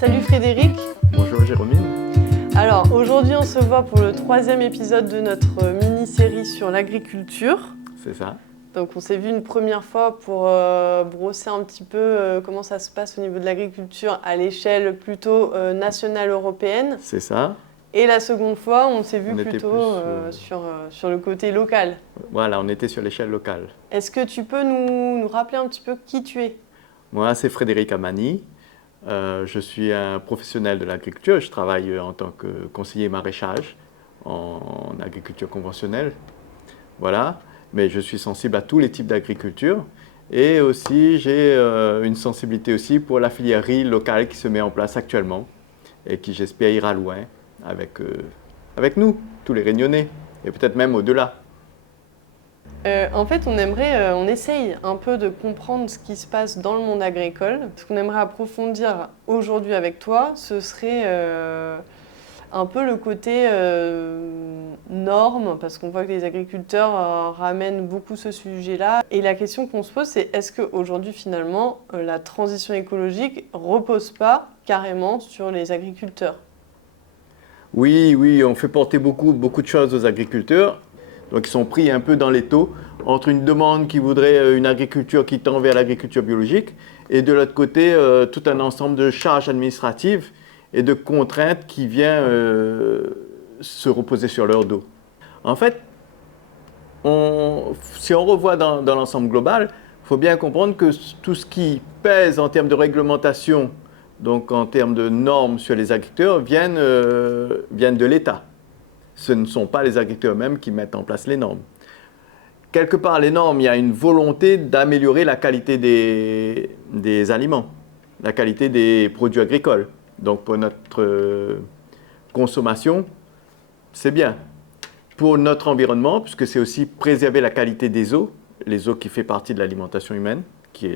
Salut Frédéric. Bonjour Jérôme. Alors aujourd'hui on se voit pour le 3e épisode de notre mini-série sur l'agriculture. C'est ça. Donc on s'est vu une première fois pour brosser un petit peu comment ça se passe au niveau de l'agriculture à l'échelle plutôt nationale européenne. C'est ça. Et la seconde fois on s'est vu On était plutôt plus, sur le côté local. Voilà, on était sur l'échelle locale. Est-ce que tu peux nous rappeler un petit peu qui tu es? Moi, c'est Frédéric Amani. Je suis un professionnel de l'agriculture. Je travaille en tant que conseiller maraîchage en agriculture conventionnelle. Voilà. Mais je suis sensible à tous les types d'agriculture. Et aussi, j'ai une sensibilité aussi pour la filière riz locale qui se met en place actuellement et qui, j'espère, ira loin avec nous, tous les Réunionnais, et peut-être même au-delà. En fait, on essaye un peu de comprendre ce qui se passe dans le monde agricole. Ce qu'on aimerait approfondir aujourd'hui avec toi, ce serait un peu le côté normes, parce qu'on voit que les agriculteurs ramènent beaucoup ce sujet-là. Et la question qu'on se pose, c'est est-ce qu'aujourd'hui, finalement, la transition écologique repose pas carrément sur les agriculteurs? Oui, on fait porter beaucoup de choses aux agriculteurs. Donc ils sont pris un peu dans l'étau entre une demande qui voudrait une agriculture qui tend vers l'agriculture biologique et de l'autre côté tout un ensemble de charges administratives et de contraintes qui viennent se reposer sur leur dos. En fait, si on revoit dans l'ensemble global, il faut bien comprendre que tout ce qui pèse en termes de réglementation, donc en termes de normes sur les agriculteurs, viennent de l'État. Ce ne sont pas les agriculteurs eux-mêmes qui mettent en place les normes. Quelque part, les normes, il y a une volonté d'améliorer la qualité des aliments, la qualité des produits agricoles. Donc pour notre consommation, c'est bien. Pour notre environnement, puisque c'est aussi préserver la qualité des eaux, les eaux qui font partie de l'alimentation humaine, qui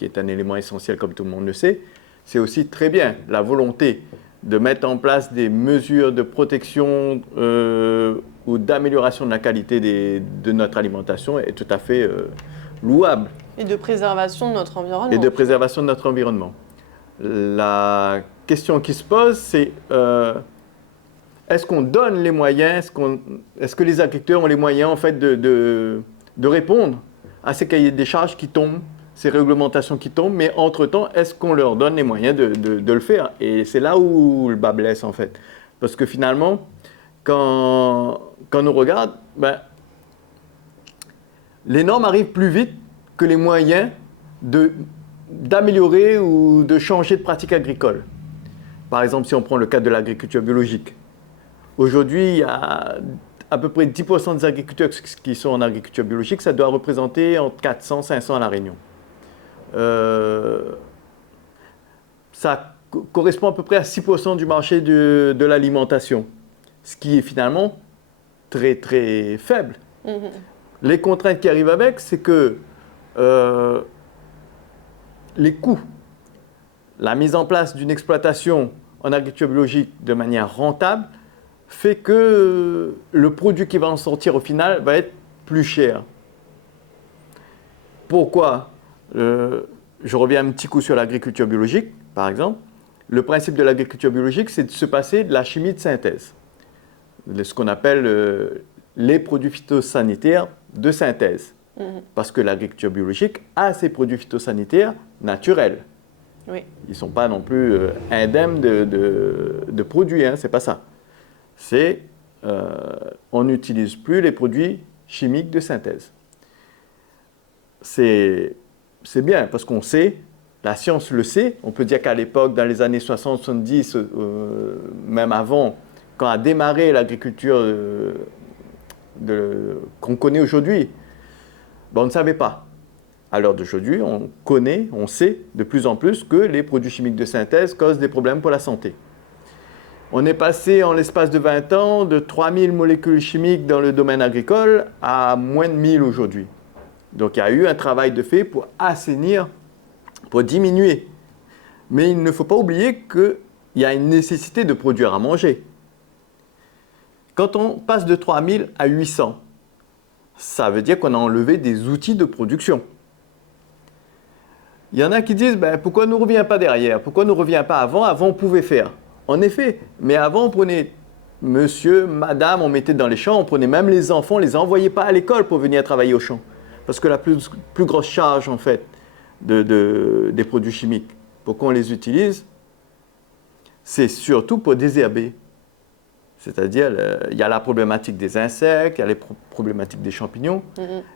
est un élément essentiel comme tout le monde le sait, c'est aussi très bien. La volonté de mettre en place des mesures de protection ou d'amélioration de la qualité de notre alimentation est tout à fait louable. Et de préservation de notre environnement. Et de préservation de notre environnement. La question qui se pose, c'est est-ce qu'on donne les moyens, est-ce que les agriculteurs ont les moyens en fait de répondre à ces cahiers des charges qui tombent, ces réglementations qui tombent, mais entre-temps, est-ce qu'on leur donne les moyens de le faire? Et c'est là où le bas blesse, en fait. Parce que finalement, quand on regarde, les normes arrivent plus vite que les moyens d'améliorer ou de changer de pratique agricole. Par exemple, si on prend le cas de l'agriculture biologique. Aujourd'hui, il y a à peu près 10% des agriculteurs qui sont en agriculture biologique. Ça doit représenter entre 400 et 500 à La Réunion. Ça correspond à peu près à 6% du marché de l'alimentation, ce qui est finalement très très faible. Les contraintes qui arrivent avec, c'est que les coûts, la mise en place d'une exploitation en agriculture biologique de manière rentable fait que le produit qui va en sortir au final va être plus cher. Pourquoi ? Je reviens un petit coup sur l'agriculture biologique, par exemple. Le principe de l'agriculture biologique, c'est de se passer de la chimie de synthèse, ce qu'on appelle les produits phytosanitaires de synthèse. Parce que l'agriculture biologique a ses produits phytosanitaires naturels. Oui. Ils ne sont pas non plus indemnes de produits, hein, c'est pas ça. On n'utilise plus les produits chimiques de synthèse. C'est bien parce qu'on sait, la science le sait. On peut dire qu'à l'époque, dans les années 60, 70, même avant, quand a démarré l'agriculture qu'on connaît aujourd'hui, on ne savait pas. À l'heure d'aujourd'hui, on connaît, on sait de plus en plus que les produits chimiques de synthèse causent des problèmes pour la santé. On est passé en l'espace de 20 ans de 3000 molécules chimiques dans le domaine agricole à moins de 1000 aujourd'hui. Donc il y a eu un travail de fait pour assainir, pour diminuer. Mais il ne faut pas oublier qu'il y a une nécessité de produire à manger. Quand on passe de 3000 à 800, ça veut dire qu'on a enlevé des outils de production. Il y en a qui disent, ben, pourquoi ne revient pas derrière? Pourquoi ne revient pas avant? Avant, on pouvait faire. En effet, mais avant, on prenait monsieur, madame, on mettait dans les champs, on prenait même les enfants, on ne les envoyait pas à l'école pour venir travailler au champ. Parce que la plus grosse charge, en fait, des produits chimiques, pour qu'on les utilise, c'est surtout pour désherber. C'est-à-dire, il y a la problématique des insectes, il y a les problématiques des champignons,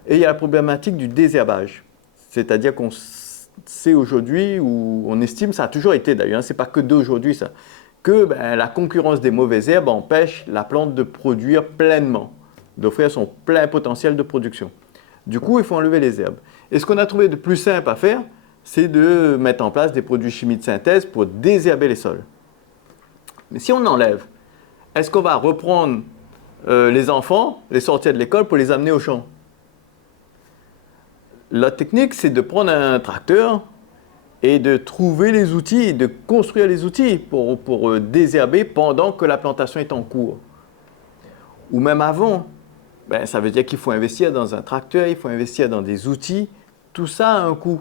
et il y a la problématique du désherbage. C'est-à-dire qu'on sait aujourd'hui, ou on estime, ça a toujours été d'ailleurs, hein, ce n'est pas que d'aujourd'hui ça, que la concurrence des mauvaises herbes empêche la plante de produire pleinement, d'offrir son plein potentiel de production. Du coup, il faut enlever les herbes. Et ce qu'on a trouvé de plus simple à faire, c'est de mettre en place des produits chimiques de synthèse pour désherber les sols. Mais si on enlève, est-ce qu'on va reprendre les enfants, les sortir de l'école pour les amener au champ? La technique, c'est de prendre un tracteur et de trouver les outils, de construire les outils pour désherber pendant que la plantation est en cours. Ou même avant. Ça veut dire qu'il faut investir dans un tracteur, il faut investir dans des outils. Tout ça a un coût.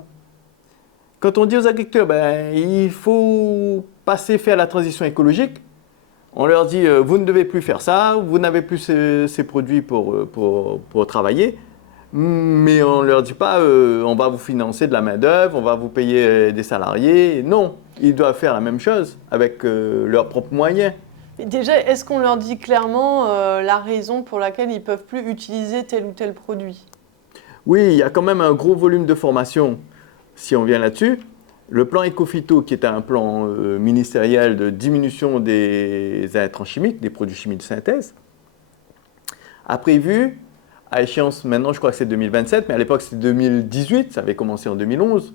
Quand on dit aux agriculteurs, il faut faire la transition écologique, on leur dit, vous ne devez plus faire ça, vous n'avez plus ces produits pour travailler. Mais on ne leur dit pas, on va vous financer de la main-d'œuvre, on va vous payer des salariés. Non, ils doivent faire la même chose avec leurs propres moyens. Et déjà, est-ce qu'on leur dit clairement la raison pour laquelle ils ne peuvent plus utiliser tel ou tel produit? Oui, il y a quand même un gros volume de formation, si on vient là-dessus. Le plan Ecophyto, qui est un plan ministériel de diminution des intrants chimiques, des produits chimiques de synthèse, a prévu, à échéance maintenant, je crois que c'est 2027, mais à l'époque c'était 2018, ça avait commencé en 2011,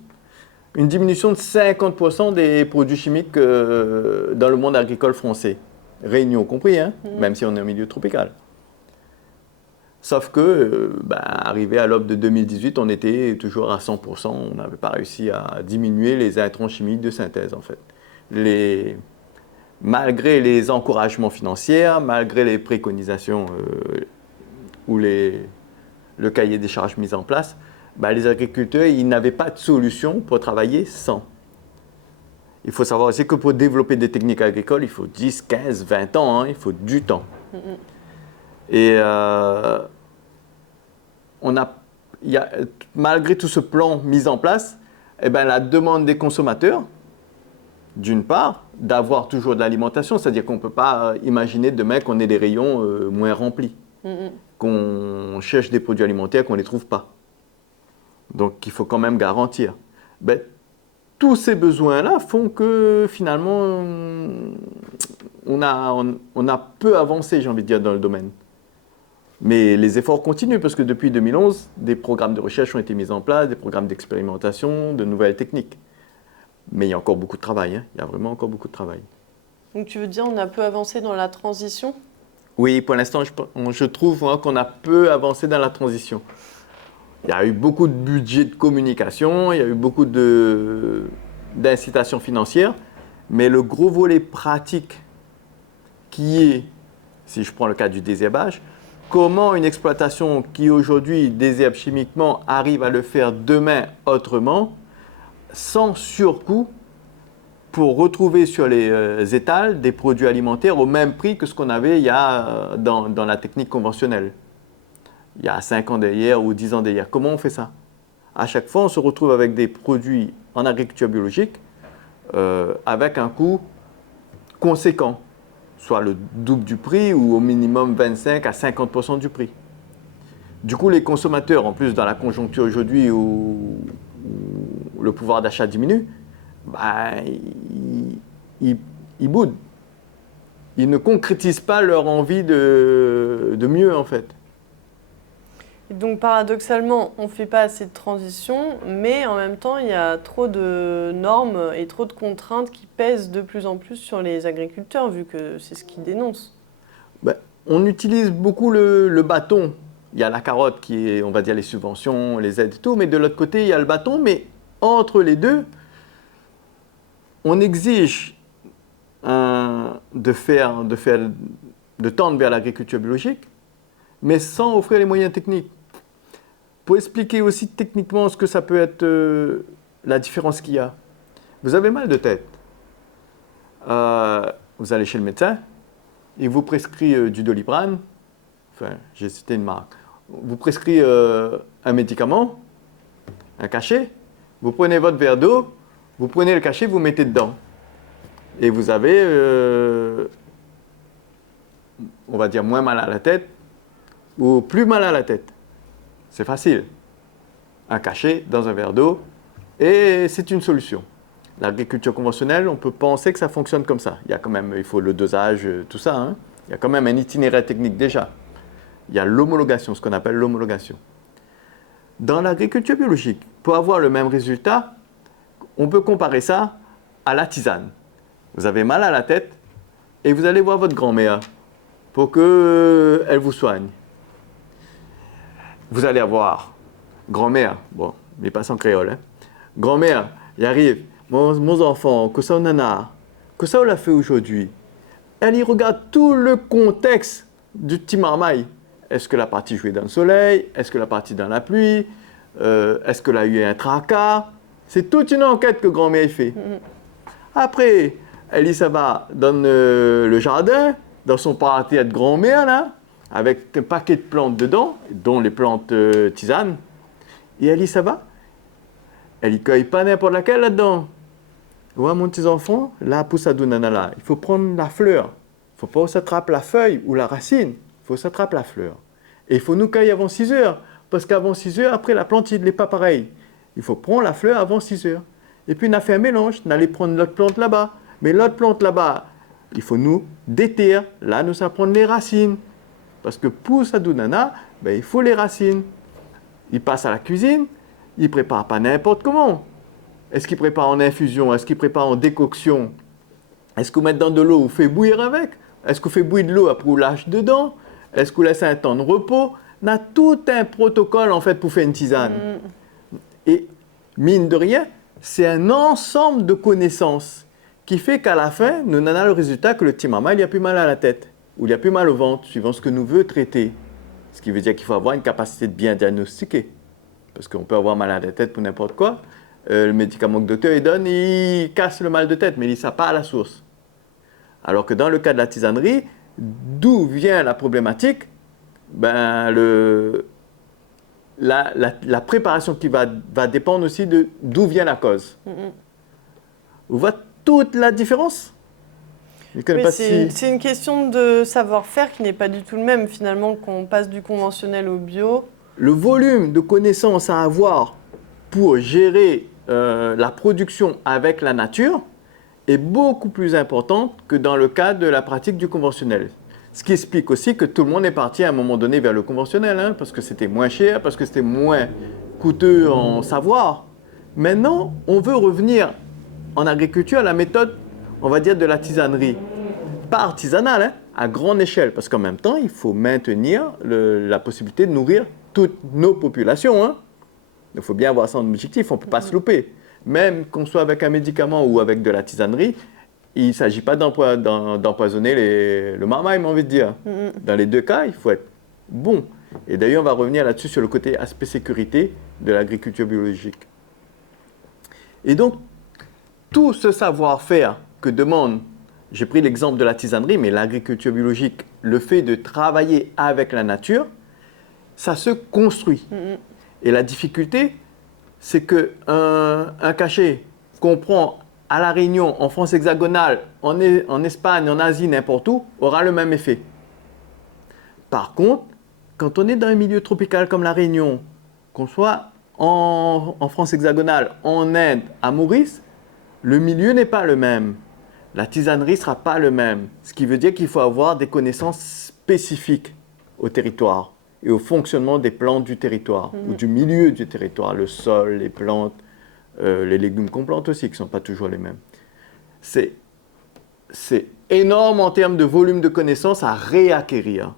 une diminution de 50% des produits chimiques dans le monde agricole français. Réunion compris, hein, même si on est au milieu tropical. Sauf que, arrivé à l'aube de 2018, on était toujours à 100%, on n'avait pas réussi à diminuer les intrants chimiques de synthèse en fait. Malgré les encouragements financiers, malgré les préconisations ou le cahier des charges mis en place, les agriculteurs ils n'avaient pas de solution pour travailler sans. Il faut savoir aussi que pour développer des techniques agricoles, il faut 10, 15, 20 ans, hein, il faut du temps. Et malgré tout ce plan mis en place, la demande des consommateurs, d'une part, d'avoir toujours de l'alimentation, c'est-à-dire qu'on ne peut pas imaginer demain qu'on ait des rayons moins remplis, qu'on cherche des produits alimentaires qu'on ne les trouve pas. Donc il faut quand même garantir. Tous ces besoins-là font que finalement, on a peu avancé, j'ai envie de dire, dans le domaine. Mais les efforts continuent parce que depuis 2011, des programmes de recherche ont été mis en place, des programmes d'expérimentation, de nouvelles techniques. Mais il y a encore beaucoup de travail, hein. Il y a vraiment encore beaucoup de travail. Donc tu veux dire on a peu avancé dans la transition? Oui, pour l'instant, je trouve qu'on a peu avancé dans la transition. Il y a eu beaucoup de budget de communication, il y a eu beaucoup d'incitations financières, mais le gros volet pratique qui est, si je prends le cas du désherbage, comment une exploitation qui aujourd'hui désherbe chimiquement arrive à le faire demain autrement, sans surcoût, pour retrouver sur les étals des produits alimentaires au même prix que ce qu'on avait dans la technique conventionnelle. Il y a 5 ans derrière ou 10 ans derrière. Comment on fait ça? À chaque fois, on se retrouve avec des produits en agriculture biologique avec un coût conséquent, soit le double du prix ou au minimum 25 à 50% du prix. Du coup, les consommateurs, en plus dans la conjoncture aujourd'hui où le pouvoir d'achat diminue, ils boudent. Ils ne concrétisent pas leur envie de mieux en fait. Et donc paradoxalement, on ne fait pas assez de transition, mais en même temps, il y a trop de normes et trop de contraintes qui pèsent de plus en plus sur les agriculteurs, vu que c'est ce qu'ils dénoncent. On utilise beaucoup le bâton. Il y a la carotte qui est, on va dire, les subventions, les aides et tout, mais de l'autre côté, il y a le bâton, mais entre les deux, on exige de tendre vers l'agriculture biologique, mais sans offrir les moyens techniques. Pour expliquer aussi techniquement ce que ça peut être la différence qu'il y a. Vous avez mal de tête. Vous allez chez le médecin, il vous prescrit du Doliprane, enfin, j'ai cité une marque, vous prescrit un médicament, un cachet, vous prenez votre verre d'eau, vous prenez le cachet, vous mettez dedans. Et vous avez, on va dire, moins mal à la tête ou plus mal à la tête. C'est facile. Un cachet dans un verre d'eau et c'est une solution. L'agriculture conventionnelle, on peut penser que ça fonctionne comme ça. Il y a quand même, il faut le dosage, tout ça. Hein. Il y a quand même un itinéraire technique déjà. Il y a l'homologation, ce qu'on appelle l'homologation. Dans l'agriculture biologique, pour avoir le même résultat, on peut comparer ça à la tisane. Vous avez mal à la tête et vous allez voir votre grand-mère pour qu'elle vous soigne. Vous allez avoir grand-mère, bon, mais pas sans créole, hein. Grand-mère, il arrive, mon enfant, que ça on en a, que ça on l'a fait aujourd'hui. Elle y regarde tout le contexte du petit marmaille. Est-ce que la partie jouée dans le soleil? Est-ce que la partie dans la pluie? Est-ce qu'elle a eu un tracas? C'est toute une enquête que grand-mère fait. Après, elle dit ça va dans le jardin, dans son parterre de grand-mère, là, avec un paquet de plantes dedans, dont les plantes tisanes. Et elle dit ça va? Elle y cueille pas n'importe laquelle là-dedans. Ouais, mon petit enfant, la poussadounana là, il faut prendre la fleur. Il ne faut pas s'attraper la feuille ou la racine. Il faut s'attraper la fleur. Et il faut nous cueillir avant 6 heures. Parce qu'avant 6 heures, après la plante, il n'est pas pareil. Il faut prendre la fleur avant 6 heures. Et puis on a fait un mélange. On allait prendre l'autre plante là-bas. Mais l'autre plante là-bas, il faut nous déterre. Là, nous allons prendre les racines. Parce que pour Sadunana, il faut les racines. Il passe à la cuisine. Il ne prépare pas n'importe comment. Est-ce qu'il prépare en infusion? Est-ce qu'il prépare en décoction? Est-ce qu'on met dans de l'eau ou fait bouillir avec? Est-ce qu'on fait bouillir de l'eau après on lâche dedans? Est-ce qu'on laisse un temps de repos? On a tout un protocole en fait pour faire une tisane. Et mine de rien, c'est un ensemble de connaissances qui fait qu'à la fin, nous en avons le résultat que le petit maman, il a plus mal à la tête ou il a plus mal au ventre, suivant ce que nous veut traiter. Ce qui veut dire qu'il faut avoir une capacité de bien diagnostiquer. Parce qu'on peut avoir mal à la tête pour n'importe quoi. Le médicament que le docteur il donne, il casse le mal de tête, mais il ne sait pas à la source. Alors que dans le cas de la tisanerie, d'où vient la problématique? La préparation qui va dépendre aussi de d'où vient la cause. Vous voyez toute la différence? C'est une question de savoir-faire qui n'est pas du tout le même finalement quand on passe du conventionnel au bio. Le volume de connaissances à avoir pour gérer la production avec la nature est beaucoup plus importante que dans le cas de la pratique du conventionnel. Ce qui explique aussi que tout le monde est parti à un moment donné vers le conventionnel, hein, parce que c'était moins cher, parce que c'était moins coûteux en savoir. Maintenant, on veut revenir en agriculture à la méthode, on va dire, de la tisanerie. Pas artisanale, hein, à grande échelle, parce qu'en même temps, il faut maintenir la possibilité de nourrir toutes nos populations. Hein. Il faut bien avoir ça en objectif, on ne peut pas se louper. Même qu'on soit avec un médicament ou avec de la tisanerie, il ne s'agit pas d'empoisonner le marmaille, j'ai envie de dire. Dans les deux cas, il faut être bon. Et d'ailleurs, on va revenir là-dessus sur le côté aspect sécurité de l'agriculture biologique. Et donc, tout ce savoir-faire que demande, j'ai pris l'exemple de la tisanerie, mais l'agriculture biologique, le fait de travailler avec la nature, ça se construit. Et la difficulté, c'est qu'un cachet qu'on prend à La Réunion, en France hexagonale, en Espagne, en Asie, n'importe où, aura le même effet. Par contre, quand on est dans un milieu tropical comme La Réunion, qu'on soit en France hexagonale, en Inde, à Maurice, le milieu n'est pas le même. La tisanerie ne sera pas le même. Ce qui veut dire qu'il faut avoir des connaissances spécifiques au territoire et au fonctionnement des plantes du territoire ou du milieu du territoire, le sol, les plantes, les légumes qu'on plante aussi, qui ne sont pas toujours les mêmes. C'est énorme en termes de volume de connaissances à réacquérir.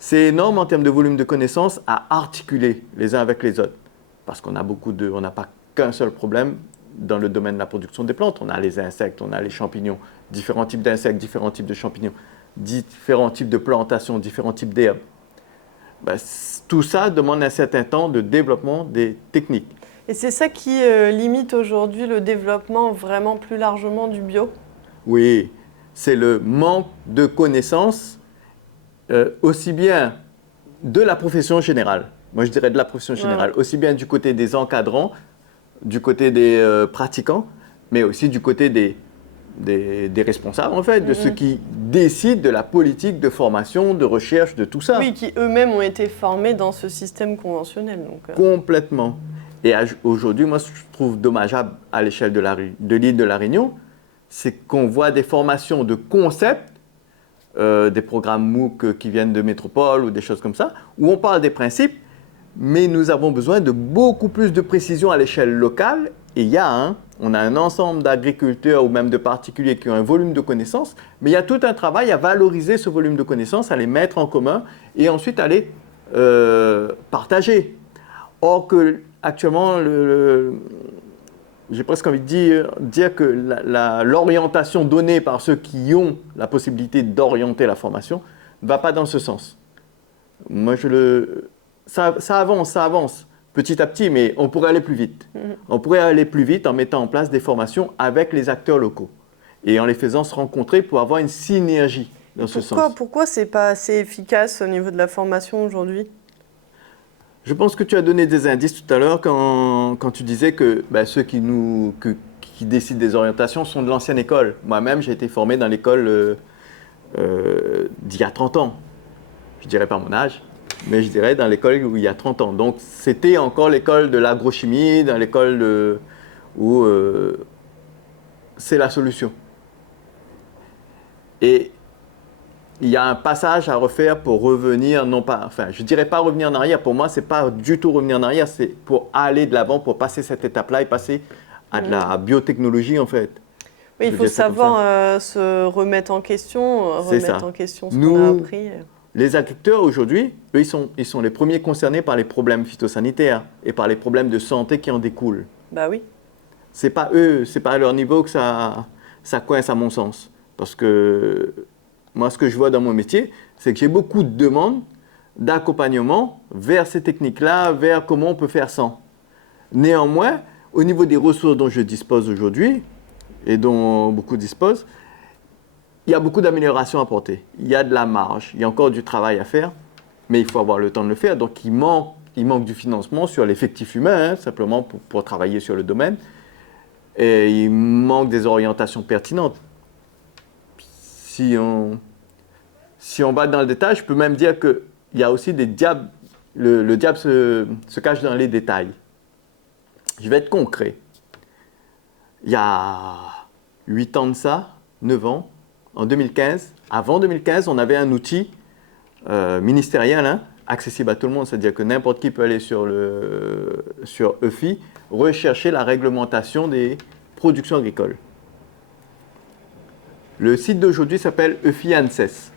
C'est énorme en termes de volume de connaissances à articuler les uns avec les autres. Parce qu'on a on n'a pas qu'un seul problème dans le domaine de la production des plantes. On a les insectes, on a les champignons, différents types d'insectes, différents types de champignons, différents types de plantations, différents types d'herbes. Tout ça demande un certain temps de développement des techniques. Et c'est ça qui limite aujourd'hui le développement vraiment plus largement du bio? Oui, c'est le manque de connaissances, aussi bien de la profession générale, moi je dirais de la profession générale, aussi bien du côté des encadrants, du côté des pratiquants, mais aussi du côté des responsables, en fait, de ceux qui décident de la politique de formation, de recherche, de tout ça. Oui, qui eux-mêmes ont été formés dans ce système conventionnel. Complètement. Et aujourd'hui, moi, ce que je trouve dommageable à l'échelle de l'île de la Réunion, c'est qu'on voit des formations de concepts, des programmes MOOC qui viennent de métropole ou des choses comme ça, où on parle des principes, mais nous avons besoin de beaucoup plus de précision à l'échelle locale. Et on a un ensemble d'agriculteurs ou même de particuliers qui ont un volume de connaissances, mais il y a tout un travail à valoriser ce volume de connaissances, à les mettre en commun et ensuite à les partager. Or que actuellement, j'ai presque envie de dire que l'orientation donnée par ceux qui ont la possibilité d'orienter la formation ne va pas dans ce sens. Moi, ça avance petit à petit, mais on pourrait aller plus vite. On pourrait aller plus vite en mettant en place des formations avec les acteurs locaux et en les faisant se rencontrer pour avoir une synergie dans ce sens. Pourquoi ce n'est pas assez efficace au niveau de la formation aujourd'hui? Je pense que tu as donné des indices tout à l'heure quand tu disais que ceux qui décident des orientations sont de l'ancienne école. Moi-même, j'ai été formé dans l'école d'il y a 30 ans. Je ne dirais pas mon âge, mais je dirais dans l'école où il y a 30 ans. Donc, c'était encore l'école de l'agrochimie, dans l'école où c'est la solution. Et il y a un passage à refaire pour revenir, je ne dirais pas revenir en arrière. Pour moi, ce n'est pas du tout revenir en arrière, c'est pour aller de l'avant, pour passer cette étape-là et passer à de la biotechnologie, en fait. Oui, il faut savoir se remettre en question, remettre en question ce qu'on a appris. Les agriculteurs, aujourd'hui, eux, ils sont les premiers concernés par les problèmes phytosanitaires et par les problèmes de santé qui en découlent. Bah oui. C'est pas eux, c'est pas à leur niveau que ça coince, à mon sens. Parce que moi, ce que je vois dans mon métier, c'est que j'ai beaucoup de demandes d'accompagnement vers ces techniques-là, vers comment on peut faire sans. Néanmoins, au niveau des ressources dont je dispose aujourd'hui, et dont beaucoup disposent, il y a beaucoup d'améliorations à apporter. Il y a de la marge, il y a encore du travail à faire, mais il faut avoir le temps de le faire. Donc il manque du financement sur l'effectif humain, simplement pour travailler sur le domaine. Et il manque des orientations pertinentes. Si on va dans le détail, je peux même dire qu'il y a aussi des diables. Le diable se cache dans les détails. Je vais être concret. Il y a 8 ans de ça, 9 ans, en 2015, avant 2015, on avait un outil ministériel, accessible à tout le monde, c'est-à-dire que n'importe qui peut aller sur EFI, rechercher la réglementation des productions agricoles. Le site d'aujourd'hui s'appelle EFI ANSES.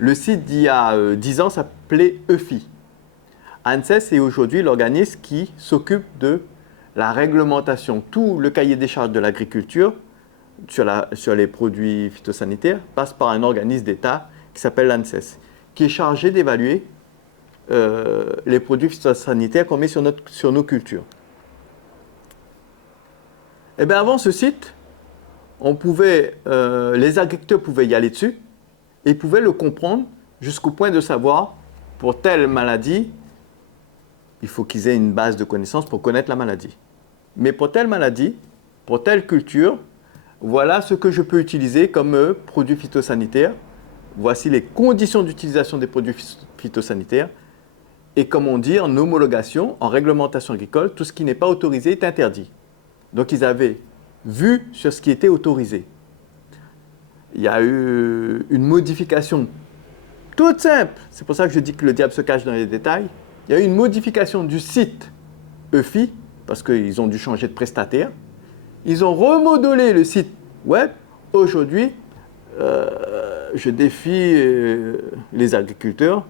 Le site d'il y a 10 ans s'appelait EFI. ANSES est aujourd'hui l'organisme qui s'occupe de la réglementation. Tout le cahier des charges de l'agriculture sur les produits phytosanitaires passe par un organisme d'État qui s'appelle l'ANSES, qui est chargé d'évaluer les produits phytosanitaires qu'on met sur nos cultures. Et bien avant ce site, les agriculteurs pouvaient y aller dessus et pouvaient le comprendre jusqu'au point de savoir, pour telle maladie, il faut qu'ils aient une base de connaissances pour connaître la maladie. Mais pour telle maladie, pour telle culture, voilà ce que je peux utiliser comme produit phytosanitaire. Voici les conditions d'utilisation des produits phytosanitaires. Et comme on dit en homologation, en réglementation agricole, tout ce qui n'est pas autorisé est interdit. Donc ils avaient vu sur ce qui était autorisé. Il y a eu une modification toute simple. C'est pour ça que je dis que le diable se cache dans les détails. Il y a eu une modification du site EFI, parce qu'ils ont dû changer de prestataire. Ils ont remodelé le site web. Aujourd'hui, je défie les agriculteurs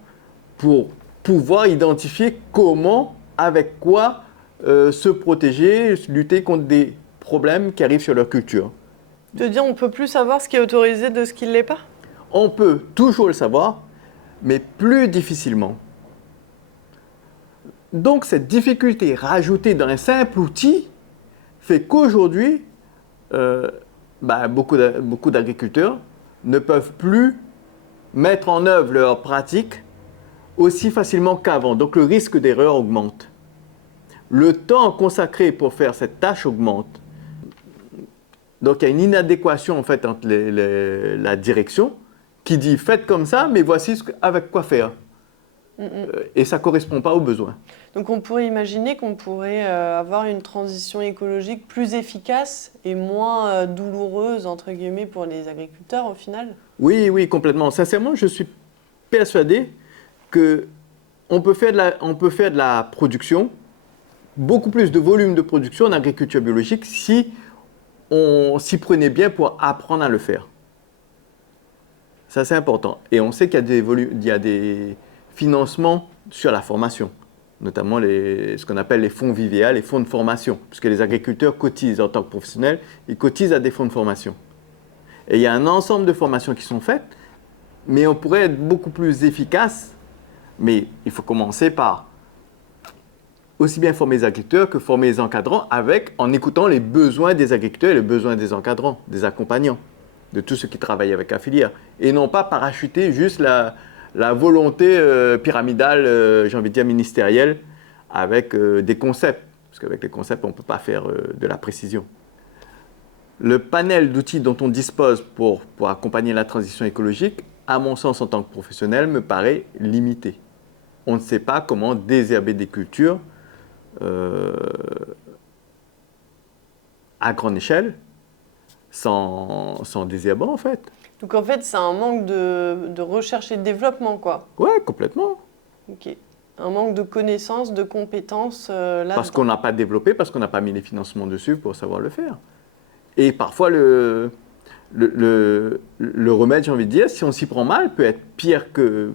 pour pouvoir identifier comment, avec quoi se protéger, lutter contre des problèmes qui arrivent sur leur culture. Tu veux dire, on ne peut plus savoir ce qui est autorisé de ce qui ne l'est pas? On peut toujours le savoir, mais plus difficilement. Donc cette difficulté rajoutée dans un simple outil fait qu'aujourd'hui, beaucoup d'agriculteurs ne peuvent plus mettre en œuvre leurs pratiques aussi facilement qu'avant. Donc le risque d'erreur augmente. Le temps consacré pour faire cette tâche augmente. Donc il y a une inadéquation en fait entre la direction qui dit faites comme ça, mais voici avec quoi faire. Et ça ne correspond pas aux besoins. Donc on pourrait imaginer qu'on pourrait avoir une transition écologique plus efficace et moins douloureuse, entre guillemets, pour les agriculteurs au final? Oui, oui, complètement. Sincèrement, je suis persuadé qu'on peut faire de la production, beaucoup plus de volume de production en agriculture biologique si on s'y prenait bien pour apprendre à le faire. Ça, c'est important. Et on sait qu'il y a des financements sur la formation, notamment ce qu'on appelle les fonds VIVEA, les fonds de formation, puisque les agriculteurs cotisent en tant que professionnels, ils cotisent à des fonds de formation. Et il y a un ensemble de formations qui sont faites, mais on pourrait être beaucoup plus efficace, mais il faut commencer par aussi bien former les agriculteurs que former les encadrants en écoutant les besoins des agriculteurs et les besoins des encadrants, des accompagnants, de tous ceux qui travaillent avec la filière. Et non pas parachuter juste la volonté pyramidale, j'ai envie de dire ministérielle, avec des concepts. Parce qu'avec les concepts, on ne peut pas faire de la précision. Le panel d'outils dont on dispose pour accompagner la transition écologique, à mon sens en tant que professionnel, me paraît limité. On ne sait pas comment désherber des cultures à grande échelle, sans désherbant en fait. Donc en fait, c'est un manque de recherche et de développement, quoi. Ouais, complètement. Ok. Un manque de connaissances, de compétences là-dedans. Parce qu'on n'a pas développé, parce qu'on n'a pas mis les financements dessus pour savoir le faire. Et parfois, le remède, j'ai envie de dire, si on s'y prend mal, peut être pire que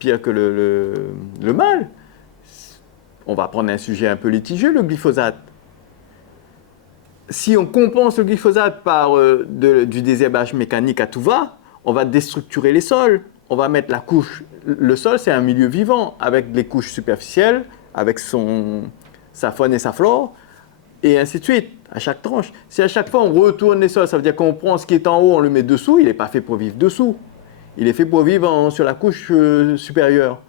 le mal. On va prendre un sujet un peu litigieux, le glyphosate. Si on compense le glyphosate par du désherbage mécanique à tout va, on va déstructurer les sols. On va mettre la couche. Le sol, c'est un milieu vivant avec les couches superficielles, avec sa faune et sa flore, et ainsi de suite, à chaque tranche. Si à chaque fois on retourne les sols, ça veut dire qu'on prend ce qui est en haut, on le met dessous, il n'est pas fait pour vivre dessous. Il est fait pour vivre sur la couche supérieure.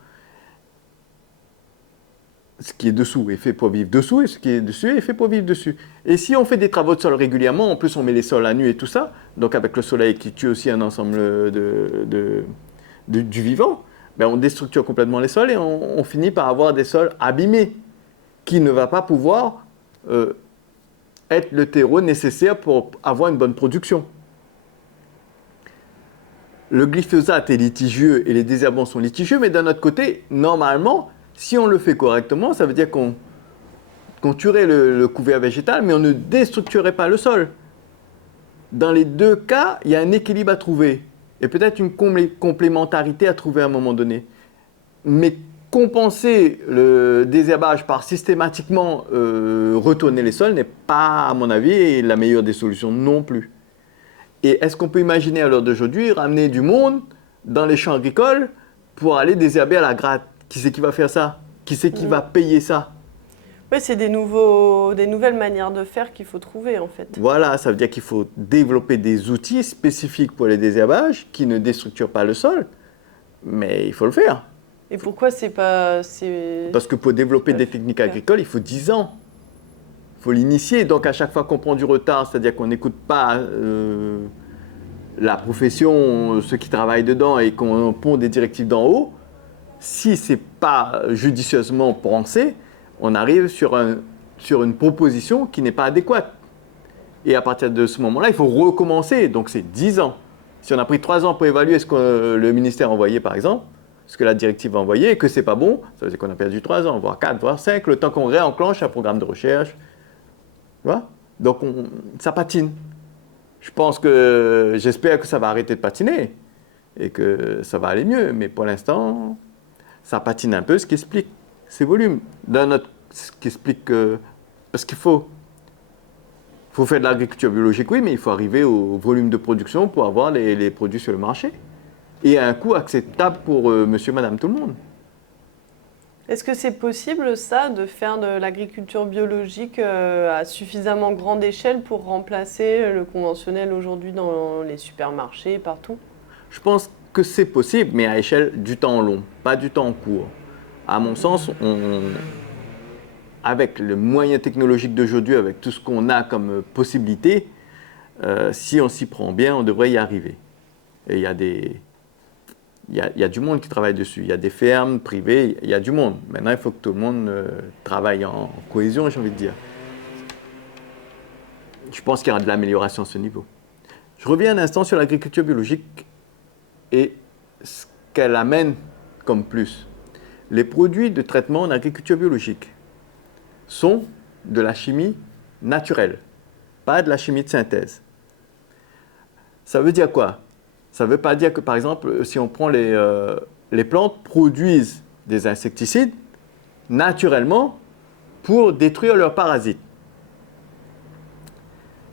Ce qui est dessous est fait pour vivre dessous, et ce qui est dessus est fait pour vivre dessus. Et si on fait des travaux de sol régulièrement, en plus on met les sols à nu et tout ça, donc avec le soleil qui tue aussi un ensemble du vivant, ben on déstructure complètement les sols et on finit par avoir des sols abîmés, qui ne va pas pouvoir être le terreau nécessaire pour avoir une bonne production. Le glyphosate est litigieux et les désherbants sont litigieux, mais d'un autre côté, normalement, si on le fait correctement, ça veut dire qu'on tuerait le couvert végétal, mais on ne déstructurerait pas le sol. Dans les deux cas, il y a un équilibre à trouver et peut-être une complémentarité à trouver à un moment donné. Mais compenser le désherbage par systématiquement retourner les sols n'est pas, à mon avis, la meilleure des solutions non plus. Et est-ce qu'on peut imaginer à l'heure d'aujourd'hui ramener du monde dans les champs agricoles pour aller désherber à la gratte? Qui c'est qui va faire ça? Qui c'est qui va payer ça? Oui, c'est des nouvelles manières de faire qu'il faut trouver en fait. Voilà, ça veut dire qu'il faut développer des outils spécifiques pour les désherbages qui ne déstructurent pas le sol, mais il faut le faire. Et pourquoi c'est pas... Parce que pour développer des techniques agricoles, il faut 10 ans. Il faut l'initier. Donc à chaque fois qu'on prend du retard, c'est-à-dire qu'on n'écoute pas la profession, ceux qui travaillent dedans et qu'on pond des directives d'en haut, si ce n'est pas judicieusement pensé, on arrive sur une proposition qui n'est pas adéquate. Et à partir de ce moment-là, il faut recommencer. Donc c'est 10 ans. Si on a pris 3 ans pour évaluer ce que le ministère a envoyé, par exemple, ce que la directive a envoyé, et que ce n'est pas bon, ça veut dire qu'on a perdu 3 ans, voire 4, voire 5, le temps qu'on réenclenche un programme de recherche. Tu vois? Donc ça patine. J'espère que ça va arrêter de patiner et que ça va aller mieux. Mais pour l'instant, ça patine un peu, ce qui explique ces volumes. Ce qui explique que... Parce qu'il faut faire de l'agriculture biologique, oui, mais il faut arriver au volume de production pour avoir les produits sur le marché. Et à un coût acceptable pour monsieur, madame, tout le monde. Est-ce que c'est possible, ça, de faire de l'agriculture biologique à suffisamment grande échelle pour remplacer le conventionnel aujourd'hui dans les supermarchés, partout? Je pense que c'est possible, mais à échelle du temps long, pas du temps court. À mon sens, avec les moyens technologiques d'aujourd'hui, avec tout ce qu'on a comme possibilité, si on s'y prend bien, on devrait y arriver. Et il y a du monde qui travaille dessus. Il y a des fermes privées, il y a du monde. Maintenant, il faut que tout le monde travaille en cohésion, j'ai envie de dire. Je pense qu'il y aura de l'amélioration à ce niveau. Je reviens un instant sur l'agriculture biologique et ce qu'elle amène comme plus. Les produits de traitement en agriculture biologique sont de la chimie naturelle, pas de la chimie de synthèse. Ça veut dire quoi? Ça ne veut pas dire que, par exemple, si on prend les plantes produisent des insecticides naturellement pour détruire leurs parasites.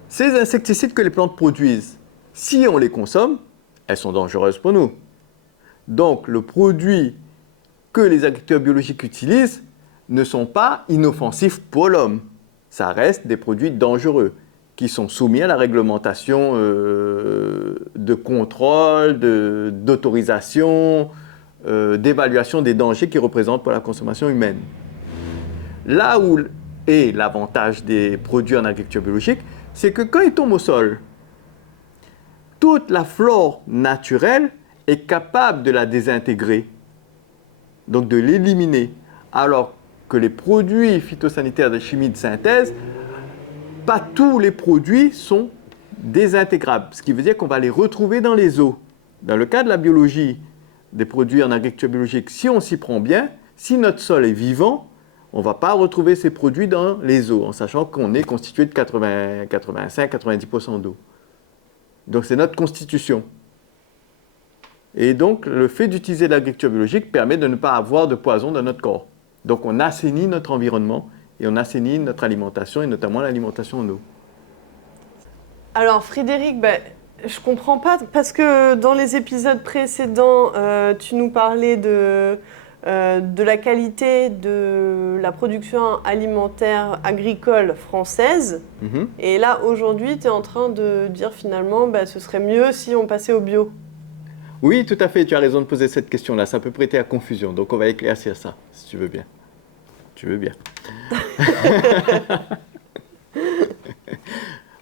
Ces insecticides que les plantes produisent, si on les consomme, elles sont dangereuses pour nous. Donc, le produit que les agriculteurs biologiques utilisent ne sont pas inoffensifs pour l'homme. Ça reste des produits dangereux qui sont soumis à la réglementation de contrôle, d'autorisation, d'évaluation des dangers qu'ils représentent pour la consommation humaine. Là où est l'avantage des produits en agriculture biologique, c'est que quand ils tombent au sol, toute la flore naturelle est capable de la désintégrer, donc de l'éliminer, alors que les produits phytosanitaires de chimie de synthèse, pas tous les produits sont désintégrables, ce qui veut dire qu'on va les retrouver dans les eaux. Dans le cas de la biologie, des produits en agriculture biologique, si on s'y prend bien, si notre sol est vivant, on ne va pas retrouver ces produits dans les eaux, en sachant qu'on est constitué de 85-90% d'eau. Donc c'est notre constitution. Et donc le fait d'utiliser l'agriculture biologique permet de ne pas avoir de poison dans notre corps. Donc on assainit notre environnement et on assainit notre alimentation et notamment l'alimentation en eau. Alors Frédéric, je comprends pas parce que dans les épisodes précédents, tu nous parlais de la qualité de la production alimentaire agricole française. Et là, aujourd'hui, tu es en train de dire finalement, ce serait mieux si on passait au bio. Oui, tout à fait, tu as raison de poser cette question-là. Ça peut prêter à confusion, donc on va éclaircir ça, si tu veux bien. Tu veux bien.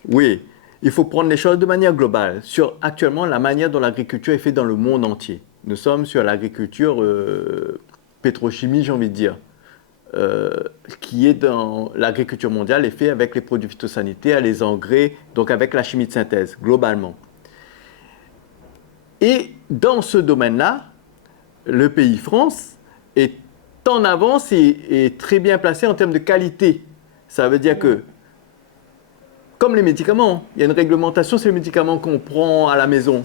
Oui, il faut prendre les choses de manière globale. Sur actuellement la manière dont l'agriculture est faite dans le monde entier. Nous sommes sur l'agriculture pétrochimie, j'ai envie de dire, qui est dans l'agriculture mondiale est faite avec les produits phytosanitaires, les engrais, donc avec la chimie de synthèse, globalement. Et dans ce domaine-là, le pays France est en avance et très bien placé en termes de qualité. Ça veut dire que, comme les médicaments, il y a une réglementation sur les médicaments qu'on prend à la maison.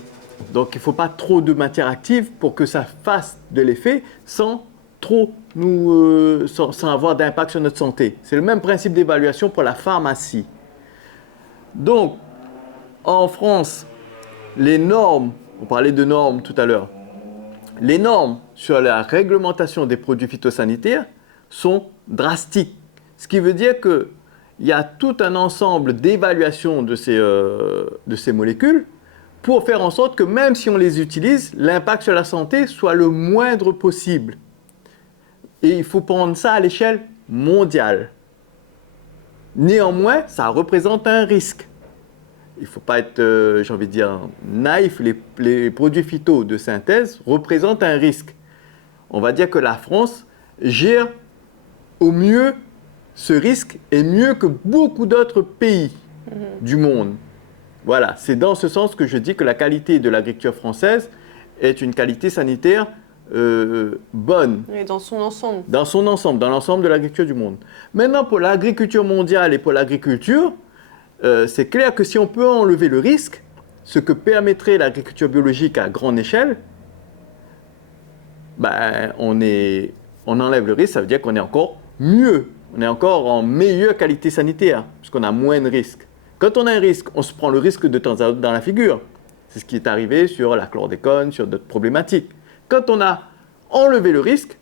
Donc il ne faut pas trop de matière active pour que ça fasse de l'effet sans avoir d'impact sur notre santé. C'est le même principe d'évaluation pour la pharmacie. Donc, en France, les normes, on parlait de normes tout à l'heure, les normes sur la réglementation des produits phytosanitaires sont drastiques. Ce qui veut dire qu'il y a tout un ensemble d'évaluations de ces molécules pour faire en sorte que même si on les utilise, l'impact sur la santé soit le moindre possible. Et il faut prendre ça à l'échelle mondiale. Néanmoins, ça représente un risque. Il ne faut pas être, j'ai envie de dire, naïf. Les produits phyto de synthèse représentent un risque. On va dire que la France gère au mieux ce risque et mieux que beaucoup d'autres pays du monde. Voilà, c'est dans ce sens que je dis que la qualité de l'agriculture française est une qualité sanitaire bonne. Et dans son ensemble. Dans son ensemble, dans l'ensemble de l'agriculture du monde. Maintenant, pour l'agriculture mondiale et pour l'agriculture, c'est clair que si on peut enlever le risque, ce que permettrait l'agriculture biologique à grande échelle, on enlève le risque, ça veut dire qu'on est encore mieux, on est encore en meilleure qualité sanitaire, puisqu'on a moins de risques. Quand on a un risque, on se prend le risque de temps à autre dans la figure. C'est ce qui est arrivé sur la chlordécone, sur d'autres problématiques. Quand on a enlevé le risque,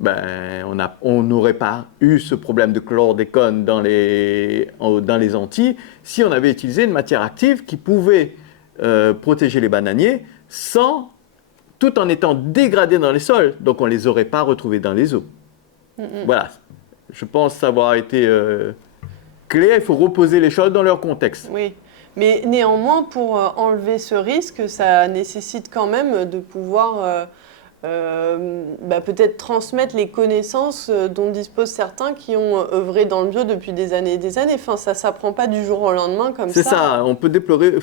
ben, on n'aurait pas eu ce problème de chlordécone dans les Antilles si on avait utilisé une matière active qui pouvait protéger les bananiers tout en étant dégradés dans les sols. Donc on ne les aurait pas retrouvés dans les eaux. Voilà. Je pense avoir été clair. Il faut reposer les choses dans leur contexte. Oui. Mais néanmoins, pour enlever ce risque, ça nécessite quand même de pouvoir peut-être transmettre les connaissances dont disposent certains qui ont œuvré dans le bio depuis des années et des années. Enfin, ça ne s'apprend pas du jour au lendemain comme ça. C'est ça. On peut déplorer,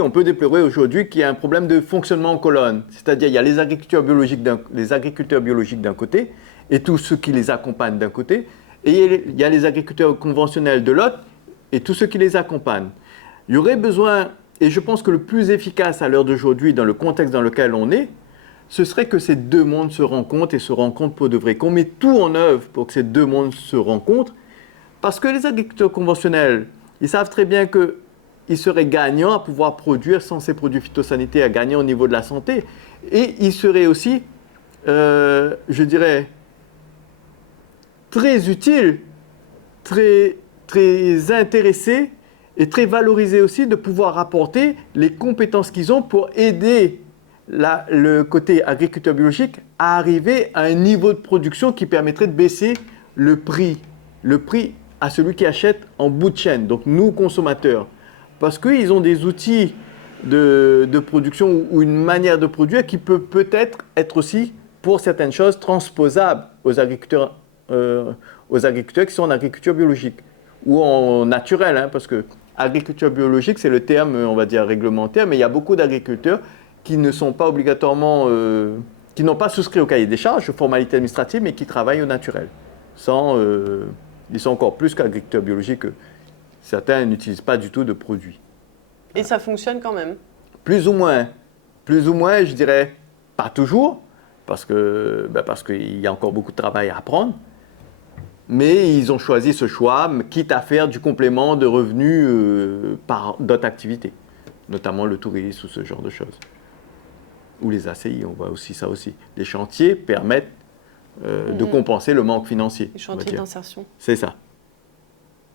on peut déplorer aujourd'hui qu'il y a un problème de fonctionnement en colonne. C'est-à-dire il y a les agriculteurs biologiques d'un côté et tous ceux qui les accompagnent d'un côté, et il y a les agriculteurs conventionnels de l'autre et tous ceux qui les accompagnent. Il y aurait besoin, et je pense que le plus efficace à l'heure d'aujourd'hui, dans le contexte dans lequel on est, ce serait que ces deux mondes se rencontrent et se rencontrent pour de vrai. Qu'on met tout en œuvre pour que ces deux mondes se rencontrent. Parce que les agriculteurs conventionnels, ils savent très bien qu'ils seraient gagnants à pouvoir produire sans ces produits phytosanitaires, gagnants au niveau de la santé. Et ils seraient aussi, je dirais, très utiles, très, très intéressés et très valorisés aussi de pouvoir apporter les compétences qu'ils ont pour aider le côté agriculteur biologique à arriver à un niveau de production qui permettrait de baisser le prix à celui qui achète en bout de chaîne, donc nous consommateurs. Parce qu'ils ont des outils de production ou une manière de produire qui peut peut-être être aussi, pour certaines choses, transposable aux agriculteurs qui sont en agriculture biologique ou en naturel, hein, parce que agriculture biologique, c'est le terme, on va dire, réglementaire, mais il y a beaucoup d'agriculteurs qui ne sont pas obligatoirement, qui n'ont pas souscrit au cahier des charges, aux formalités administratives, mais qui travaillent au naturel. Ils sont encore plus qu'agriculteurs biologiques. Certains n'utilisent pas du tout de produits. Et ça fonctionne quand même? Plus ou moins, je dirais, pas toujours, parce qu'il y a encore beaucoup de travail à apprendre. Mais ils ont choisi ce choix, quitte à faire du complément de revenus par d'autres activités, notamment le tourisme ou ce genre de choses. Ou les ACI, on voit aussi ça aussi. Les chantiers permettent de compenser le manque financier. Les chantiers d'insertion. C'est ça.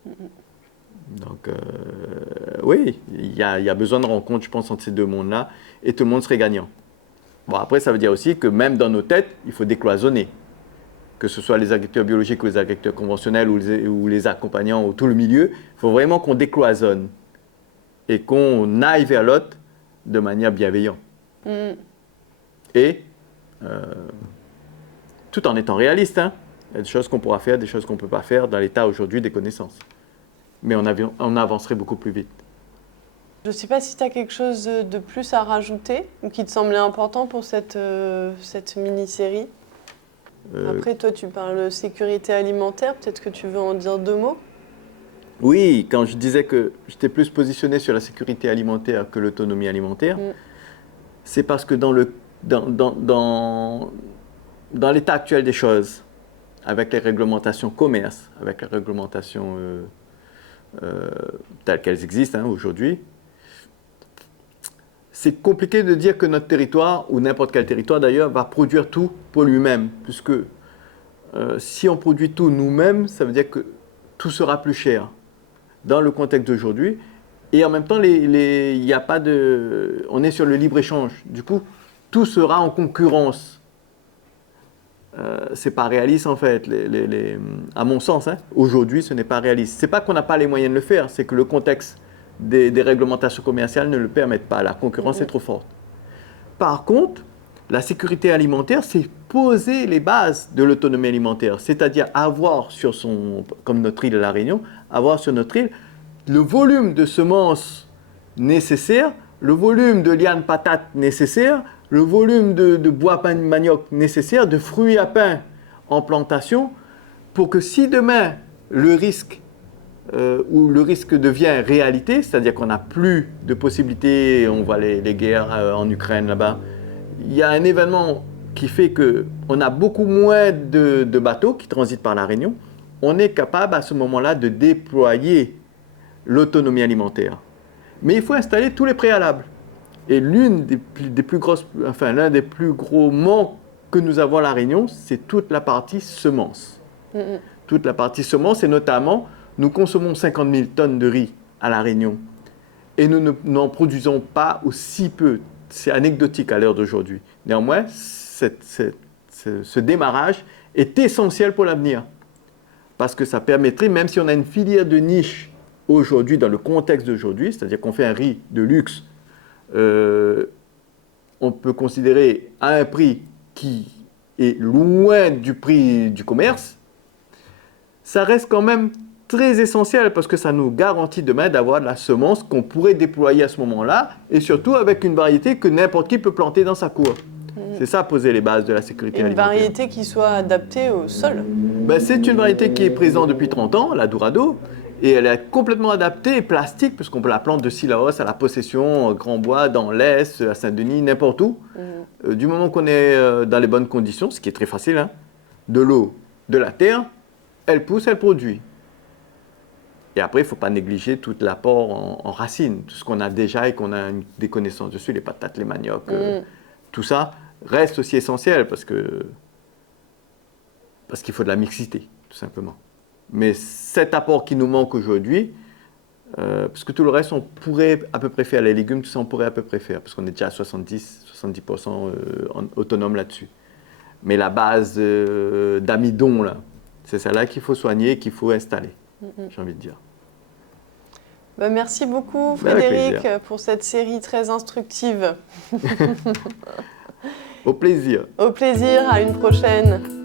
Donc, oui, il y a besoin de rencontres, je pense, entre ces deux mondes-là, et tout le monde serait gagnant. Bon, après, ça veut dire aussi que même dans nos têtes, il faut décloisonner. Que ce soit les agriculteurs biologiques ou les agriculteurs conventionnels ou les accompagnants ou tout le milieu, il faut vraiment qu'on décloisonne et qu'on aille vers l'autre de manière bienveillante. Et tout en étant réaliste, hein. Il y a des choses qu'on pourra faire, des choses qu'on ne peut pas faire dans l'état aujourd'hui des connaissances. Mais on avancerait beaucoup plus vite. Je ne sais pas si tu as quelque chose de plus à rajouter ou qui te semblait important pour cette mini-série. Après, toi, tu parles sécurité alimentaire. Peut-être que tu veux en dire deux mots? Oui, quand je disais que j'étais plus positionné sur la sécurité alimentaire que l'autonomie alimentaire, c'est parce que dans l'état actuel des choses, avec les réglementations commerce, avec les réglementations telles qu'elles existent aujourd'hui, c'est compliqué de dire que notre territoire, ou n'importe quel territoire d'ailleurs, va produire tout pour lui-même, puisque si on produit tout nous-mêmes, ça veut dire que tout sera plus cher dans le contexte d'aujourd'hui. Et en même temps, on est sur le libre-échange. Du coup, tout sera en concurrence. C'est pas réaliste en fait, à mon sens. Hein, aujourd'hui, ce n'est pas réaliste. C'est pas qu'on n'a pas les moyens de le faire, c'est que le contexte des réglementations commerciales ne le permettent pas. La concurrence est trop forte. Par contre, la sécurité alimentaire, c'est poser les bases de l'autonomie alimentaire, c'est-à-dire avoir comme notre île La Réunion, avoir sur notre île le volume de semences nécessaires, le volume de lianes patates nécessaires, le volume de bois pain de manioc nécessaire, de fruits à pain en plantation, pour que si demain le risque devient réalité, c'est-à-dire qu'on n'a plus de possibilités, on voit les guerres en Ukraine là-bas, il y a un événement qui fait qu'on a beaucoup moins de bateaux qui transitent par la Réunion, on est capable à ce moment-là de déployer l'autonomie alimentaire. Mais il faut installer tous les préalables. Et l'un des plus gros manques que nous avons à La Réunion, c'est toute la partie semences. Toute la partie semences, et notamment, nous consommons 50 000 tonnes de riz à La Réunion. Et nous n'en produisons pas aussi peu. C'est anecdotique à l'heure d'aujourd'hui. Néanmoins, ce démarrage est essentiel pour l'avenir. Parce que ça permettrait, même si on a une filière de niche aujourd'hui, dans le contexte d'aujourd'hui, c'est-à-dire qu'on fait un riz de luxe, on peut considérer à un prix qui est loin du prix du commerce, ça reste quand même très essentiel parce que ça nous garantit demain d'avoir de la semence qu'on pourrait déployer à ce moment-là et surtout avec une variété que n'importe qui peut planter dans sa cour. C'est ça, poser les bases de la sécurité alimentaire. Une variété qui soit adaptée au sol. Ben, c'est une variété qui est présente depuis 30 ans, la Dorado, et elle est complètement adaptée et plastique puisqu'on peut la planter de Sillaos à la Possession, Grand Bois, dans l'Est, à Saint-Denis, n'importe où. Du moment qu'on est dans les bonnes conditions, ce qui est très facile, hein, de l'eau, de la terre, elle pousse, elle produit. Et après, il ne faut pas négliger tout l'apport en racines, tout ce qu'on a déjà et qu'on a des connaissances dessus, les patates, les maniocs, tout ça reste aussi essentiel parce qu'il faut de la mixité, tout simplement. Mais cet apport qui nous manque aujourd'hui, parce que tout le reste, on pourrait à peu près faire, les légumes, tout ça, on pourrait à peu près faire, parce qu'on est déjà à 70% autonome là-dessus. Mais la base d'amidon, là, c'est celle-là qu'il faut soigner, qu'il faut installer, j'ai envie de dire. Bah, merci beaucoup Frédéric pour cette série très instructive. Au plaisir. Au plaisir, à une prochaine.